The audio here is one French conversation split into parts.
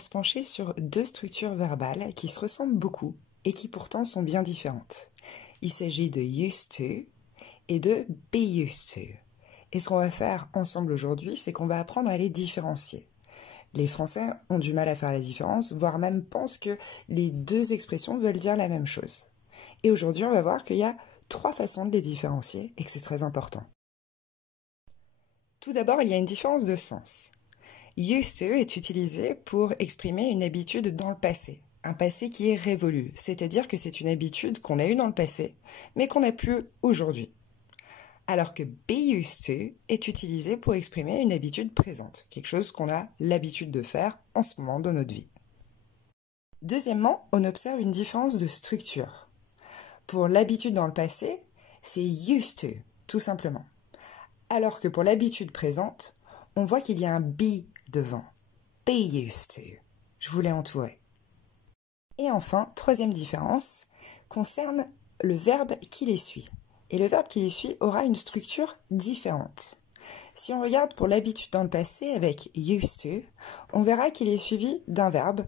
va se pencher sur deux structures verbales qui se ressemblent beaucoup et qui pourtant sont bien différentes. Il s'agit de used to et de be used to. Et ce qu'on va faire ensemble aujourd'hui, c'est qu'on va apprendre à les différencier. Les Français ont du mal à faire la différence, voire même pensent que les deux expressions veulent dire la même chose. Et aujourd'hui, on va voir qu'il y a 3 façons de les différencier et que c'est très important. Tout d'abord, il y a une différence de sens. Used to est utilisé pour exprimer une habitude dans le passé, un passé qui est révolu, c'est-à-dire que c'est une habitude qu'on a eue dans le passé, mais qu'on n'a plus aujourd'hui. Alors que be used to est utilisé pour exprimer une habitude présente, quelque chose qu'on a l'habitude de faire en ce moment dans notre vie. Deuxièmement, on observe une différence de structure. Pour l'habitude dans le passé, c'est used to, tout simplement. Alors que pour l'habitude présente, on voit qu'il y a un be devant. Be used to. Je vous l'ai entouré. Et enfin, troisième différence, concerne le verbe qui les suit. Et le verbe qui les suit aura une structure différente. Si on regarde pour l'habitude dans le passé avec used to, on verra qu'il est suivi d'un verbe,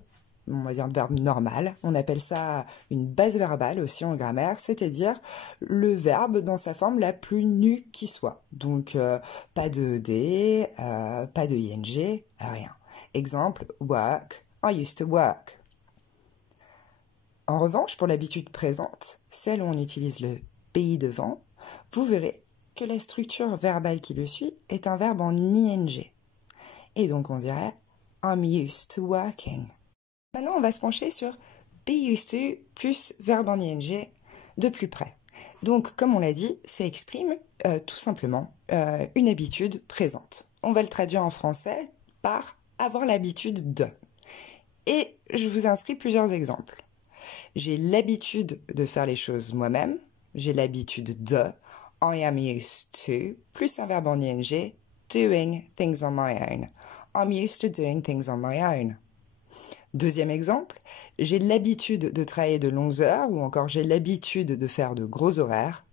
on va dire un verbe normal, on appelle ça une base verbale aussi en grammaire, c'est-à-dire le verbe dans sa forme la plus nue qui soit. Donc pas de ed, pas de ing, rien. Exemple, work, I used to work. En revanche, pour l'habitude présente, celle où on utilise le be devant, vous verrez que la structure verbale qui le suit est un verbe en ing. Et donc on dirait I'm used to working. Maintenant, on va se pencher sur be used to plus verbe en ing de plus près. Donc, comme on l'a dit, ça exprime tout simplement une habitude présente. On va le traduire en français par avoir l'habitude de. Et je vous inscris plusieurs exemples. J'ai l'habitude de faire les choses moi-même. J'ai l'habitude de I am used to plus un verbe en ing doing things on my own. I'm used to doing things on my own. Deuxième exemple, j'ai l'habitude de travailler de longues heures ou encore j'ai l'habitude de faire de gros horaires.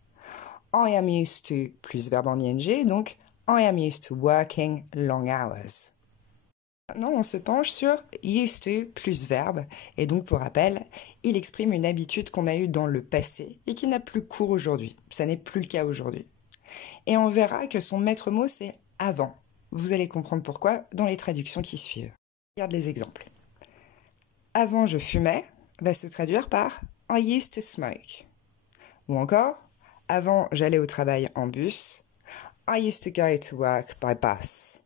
I am used to plus verbe en ing, donc I am used to working long hours. Maintenant, on se penche sur used to plus verbe et donc pour rappel, il exprime une habitude qu'on a eue dans le passé et qui n'a plus cours aujourd'hui. Ça n'est plus le cas aujourd'hui. Et on verra que son maître mot c'est avant. Vous allez comprendre pourquoi dans les traductions qui suivent. Regarde les exemples. Avant je fumais va se traduire par I used to smoke. Ou encore, avant j'allais au travail en bus, I used to go to work by bus.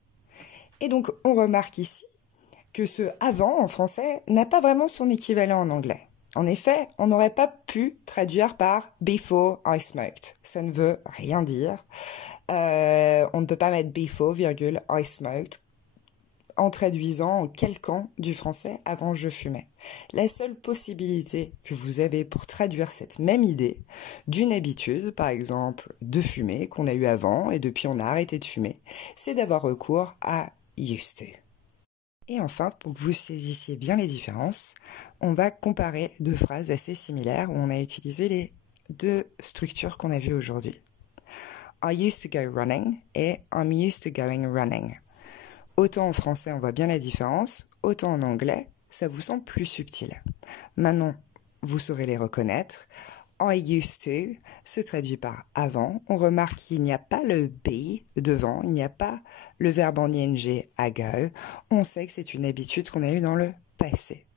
Et donc on remarque ici que ce avant en français n'a pas vraiment son équivalent en anglais. En effet, on n'aurait pas pu traduire par before I smoked. Ça ne veut rien dire. On ne peut pas mettre before, virgule, I smoked en traduisant, en calquant du français avant je fumais. La seule possibilité que vous avez pour traduire cette même idée d'une habitude, par exemple de fumer qu'on a eu avant et depuis on a arrêté de fumer, c'est d'avoir recours à used to. Et enfin, pour que vous saisissiez bien les différences, on va comparer deux phrases assez similaires où on a utilisé les deux structures qu'on a vues aujourd'hui. I used to go running et I'm used to going running. Autant en français, on voit bien la différence, autant en anglais, ça vous semble plus subtil. Maintenant, vous saurez les reconnaître. I used to se traduit par avant. On remarque qu'il n'y a pas le be devant, il n'y a pas le verbe en ing à go. On sait que c'est une habitude qu'on a eue dans le passé.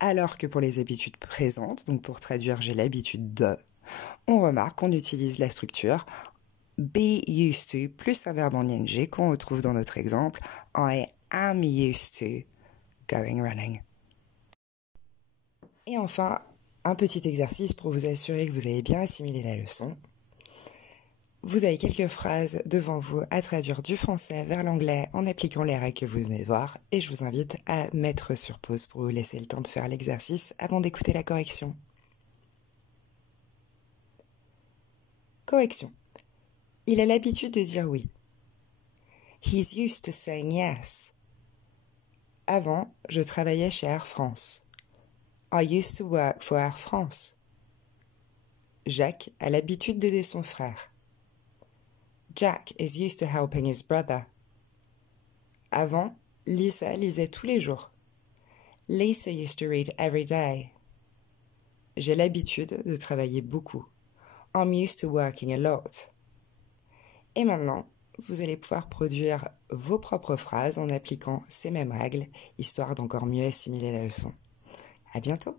Alors que pour les habitudes présentes, donc pour traduire j'ai l'habitude de, on remarque qu'on utilise la structure be used to plus un verbe en ing qu'on retrouve dans notre exemple I am used to going running. Et enfin, un petit exercice pour vous assurer que vous avez bien assimilé la leçon. Vous avez quelques phrases devant vous à traduire du français vers l'anglais en appliquant les règles que vous venez de voir et je vous invite à mettre sur pause pour vous laisser le temps de faire l'exercice avant d'écouter la correction. Correction. Il a l'habitude de dire oui. He's used to saying yes. Avant, je travaillais chez Air France. I used to work for Air France. Jacques a l'habitude d'aider son frère. Jack is used to helping his brother. Avant, Lisa lisait tous les jours. Lisa used to read every day. J'ai l'habitude de travailler beaucoup. I'm used to working a lot. Et maintenant, vous allez pouvoir produire vos propres phrases en appliquant ces mêmes règles, histoire d'encore mieux assimiler la leçon. À bientôt!